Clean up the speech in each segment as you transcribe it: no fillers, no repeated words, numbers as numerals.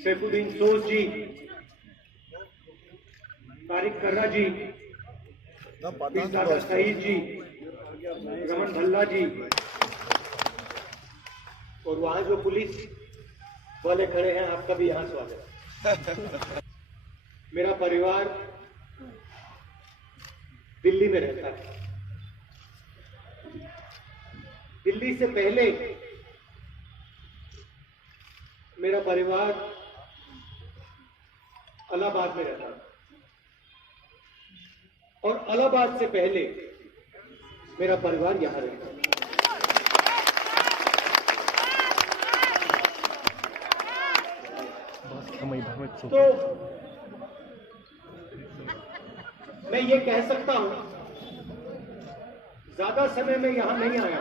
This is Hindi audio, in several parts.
सैफुद्दीन सोज जी, तारिक कर्रा जी, पीरजादा सईद जी, रमन भल्ला जी, और वहां जो पुलिस वाले खड़े हैं, आपका भी यहाँ स्वागत है। मेरा परिवार दिल्ली में रहता है। दिल्ली से पहले मेरा परिवार इलाहाबाद में रहता था, और इलाहाबाद से पहले मेरा परिवार यहां रहता था। तो मैं ये कह सकता हूं, ज्यादा समय में यहां नहीं आया,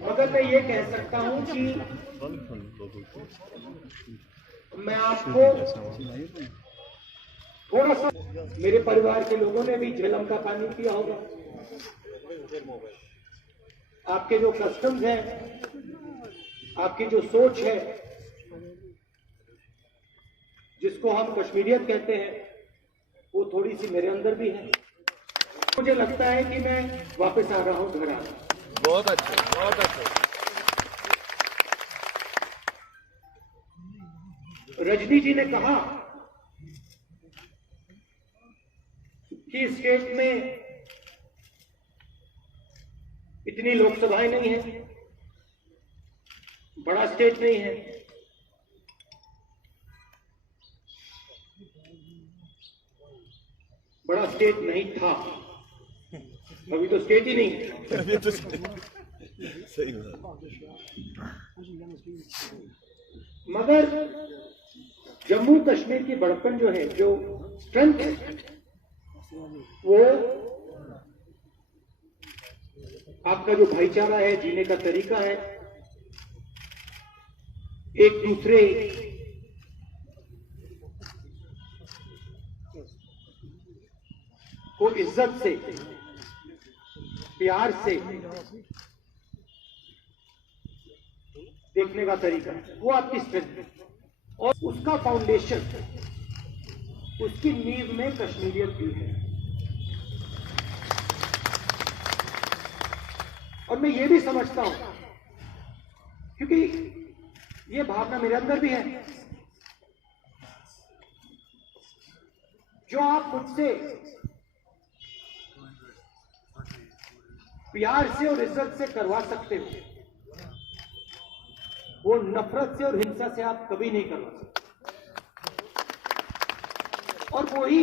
मगर मैं ये कह सकता हूं कि मैं आपको थोड़ा सा, मेरे परिवार के लोगों ने भी झेलम का पानी पिया होगा। आपके जो कस्टम्स हैं, आपकी जो सोच है, जिसको हम कश्मीरियत कहते हैं, वो थोड़ी सी मेरे अंदर भी है। मुझे लगता है कि मैं वापस आ रहा हूं घर आना। बहुत अच्छे, बहुत अच्छे। रजनी जी ने कहा कि स्टेट में इतनी लोकसभाएं नहीं है, बड़ा स्टेट नहीं है। बड़ा स्टेट नहीं था, अभी तो स्टेट ही नहीं है। सही बात। मगर जम्मू कश्मीर की बड़पन जो है, जो स्ट्रेंथ है, वो आपका जो भाईचारा है, जीने का तरीका है, एक दूसरे को इज्जत से, प्यार से देखने का तरीका, वो आपकी स्ट्रेंथ है। और उसका फाउंडेशन, उसकी नींव में कश्मीरियत भी है। और मैं ये भी समझता हूं, क्योंकि ये भावना मेरे अंदर भी है, जो आप मुझसे प्यार से और इज्जत से करवा सकते हो, वो नफरत से और हिंसा से आप कभी नहीं करवा सकते। और वही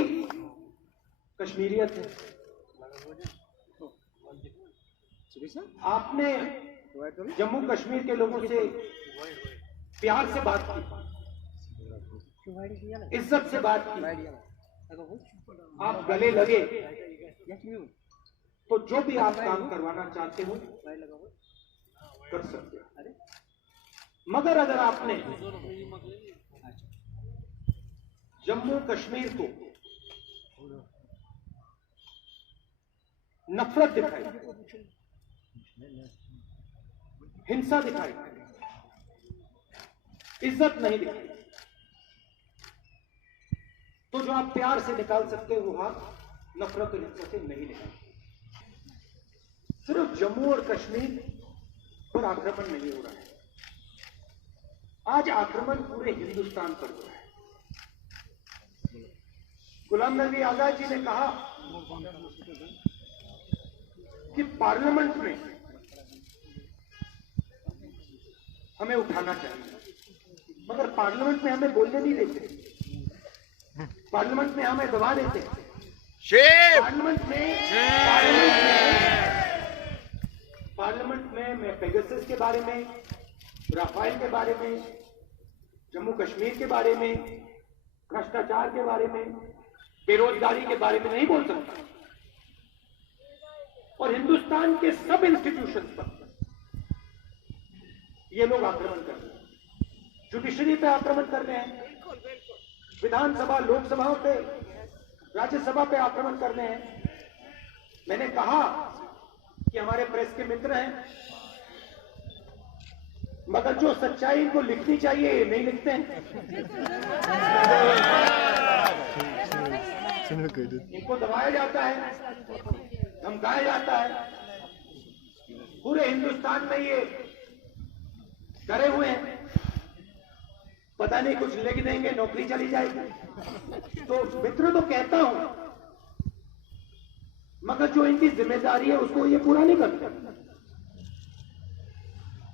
कश्मीरियत है। आपने जम्मू कश्मीर के लोगों से प्यार से बात की, इज्जत से बात की, आप गले लगे, तो जो भी आप काम करवाना चाहते हो कर सकते हो। मगर अगर आपने जम्मू कश्मीर को नफरत दिखाई, हिंसा दिखाई, इज्जत नहीं दिखाई, तो जो आप प्यार से निकाल सकते हो, वो आप नफरत और हिंसा से नहीं निकाल। सिर्फ जम्मू और कश्मीर पर आक्रमण नहीं हो रहा है, आज आक्रमण पूरे हिंदुस्तान पर हो रहा है। गुलाम नबी आजाद जी ने कहा कि पार्लियामेंट में हमें उठाना चाहिए, मगर पार्लियामेंट में हमें बोलने नहीं देते, पार्लियामेंट में हमें दबा देते, पार्लियामेंट में मैं पेगासस के बारे में, राफेल के बारे में, जम्मू कश्मीर के बारे में, भ्रष्टाचार के बारे में, बेरोजगारी के बारे में नहीं बोल सकता। और हिंदुस्तान के सब इंस्टीट्यूशन पर ये लोग आक्रमण कर रहे हैं, जुडिशरी पे आक्रमण कर रहे हैं, विधानसभा, लोकसभाओं पे, राज्यसभा पे आक्रमण कर रहे हैं। मैंने कहा कि हमारे प्रेस के मित्र हैं, मगर जो सच्चाई इनको लिखनी चाहिए ये नहीं लिखते हैं। इनको दबाया जाता है, धमकाया जाता है। पूरे हिंदुस्तान में ये डरे हुए हैं, पता नहीं कुछ लिख देंगे नौकरी चली जाएगी। तो मित्रों, तो कहता हूं, मगर जो इनकी जिम्मेदारी है उसको ये पूरा नहीं करते।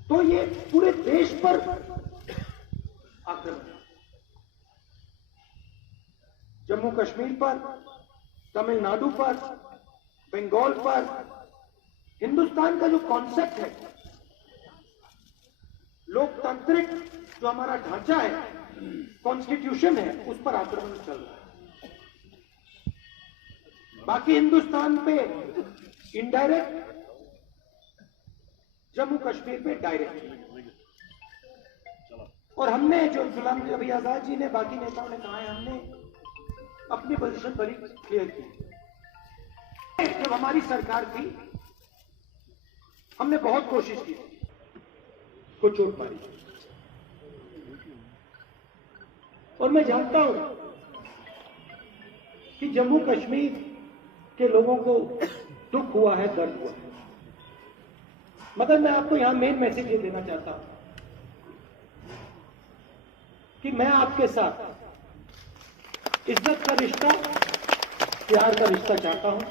तो ये पूरे देश पर आक्रमण, जम्मू कश्मीर पर, तमिलनाडु पर, बंगाल पर, हिंदुस्तान का जो कॉन्सेप्ट है, लोकतांत्रिक जो हमारा ढांचा है, कॉन्स्टिट्यूशन है, उस पर आक्रमण चल रहा है। बाकी हिंदुस्तान पे इनडायरेक्ट, जम्मू कश्मीर पे डायरेक्ट। और हमने, जो गुलाम नबी आजाद जी ने, बाकी नेताओं ने कहा है, हमने अपनी पोजीशन बड़ी क्लियर की। जब हमारी सरकार थी, हमने बहुत कोशिश की, को चोट मारी। और मैं जानता हूं कि जम्मू कश्मीर के लोगों को दुख हुआ है, दर्द हुआ है। मगर मैं आपको यहां मेन मैसेज ये देना चाहता हूं कि मैं आपके साथ इज्जत का रिश्ता, प्यार का रिश्ता चाहता हूं।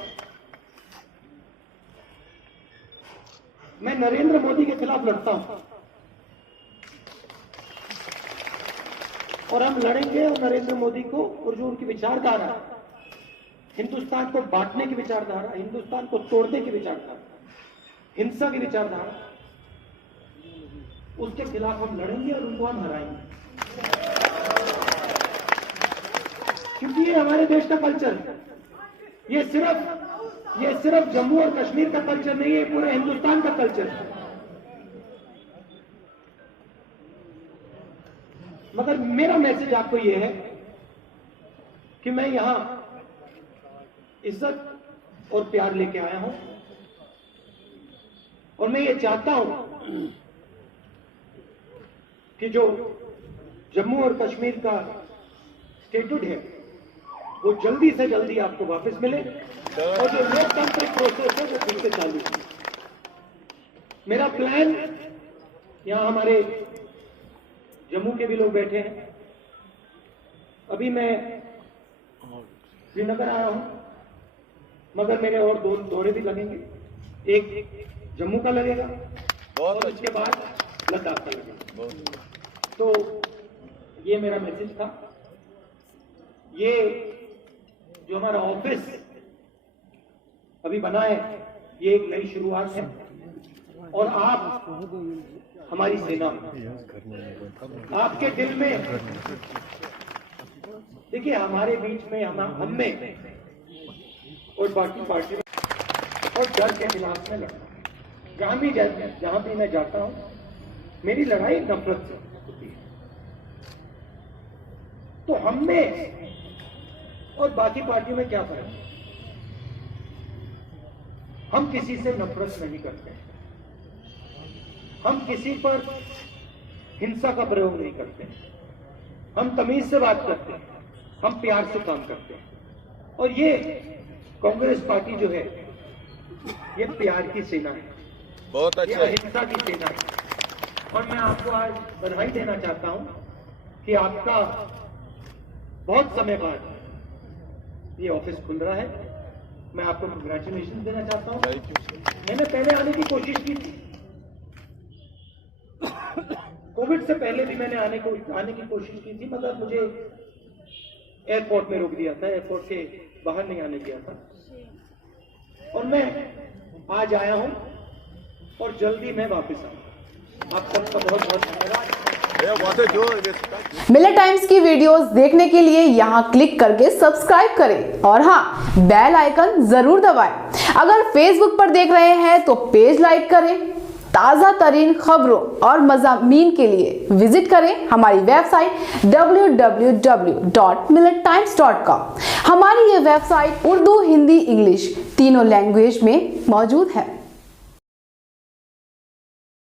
मैं नरेंद्र मोदी के खिलाफ लड़ता हूं और हम लड़ेंगे। और नरेंद्र मोदी को, और जो उनकी विचारधारा, हिंदुस्तान को बांटने की विचारधारा, हिंदुस्तान को तोड़ने की विचारधारा, हिंसा की विचारधारा, उसके खिलाफ हम लड़ेंगे और उनको हम हराएंगे। क्योंकि ये हमारे देश का कल्चर है। ये सिर्फ जम्मू और कश्मीर का कल्चर नहीं है, पूरे हिंदुस्तान का कल्चर है। मगर मेरा मैसेज आपको यह है कि मैं यहां इज्जत और प्यार लेके आया हूं, और मैं ये चाहता हूं कि जो जम्मू और कश्मीर का स्टेटुड है वो जल्दी से जल्दी आपको वापस मिले, और जो लोकतांत्रिक प्रोसेस है वो फिर से चालू हो। मेरा प्लान, यहां हमारे जम्मू के भी लोग बैठे हैं, अभी मैं श्रीनगर आया हूं, मगर मेरे और दो दौरे भी लगेंगे। एक जम्मू का लगेगा और उसके बाद लद्दाख का लगेगा। तो ये मेरा मैसेज था। ये जो हमारा ऑफिस अभी बना है, ये एक नई शुरुआत है, और आप हमारी सेना, आपके दिल में, देखिए हमारे बीच में, हम में और बाकी पार्टी में, और डर के खिलाफ में लड़ना। जहां भी मैं जाता हूं, मेरी लड़ाई नफरत से होती है। तो हम में और बाकी पार्टियों में क्या फर्क है? हम किसी से नफरत नहीं करते, हम किसी पर हिंसा का प्रयोग नहीं करते, हम तमीज से बात करते हैं, हम प्यार से काम करते हैं। और ये कांग्रेस पार्टी जो है, ये प्यार की सेना है, बहुत अच्छा, ये अहिंसा की सेना है। और मैं आपको आज बधाई देना चाहता हूं कि आपका बहुत समय बाद ये ऑफिस खुल रहा है। मैं आपको कंग्रेचुलेशन देना चाहता हूं। मैंने पहले आने की कोशिश की थी, कोविड से पहले भी मैंने आने की कोशिश की थी, मगर मुझे एयरपोर्ट में रोक दिया था, एयरपोर्ट के बाहर नहीं आने दिया था। और मैं आज आया हूं और जल्दी मैं वापस आऊंगा। आप सबका बहुत बहुत धन्यवाद। मिलर टाइम्स की वीडियोस देखने के लिए यहां क्लिक करके सब्सक्राइब करें, और हाँ, बेल आइकन जरूर दबाएं। अगर फेसबुक पर देख रहे हैं तो पेज लाइक करें। ताज़ा तरीन खबरों और मज़ामीन के लिए विजिट करें हमारी वेबसाइट www.millertimes.com। हमारी ये वेबसाइट उर्दू, हिंदी, इंग्लिश तीनों लैंग्वेज में मौजूद है।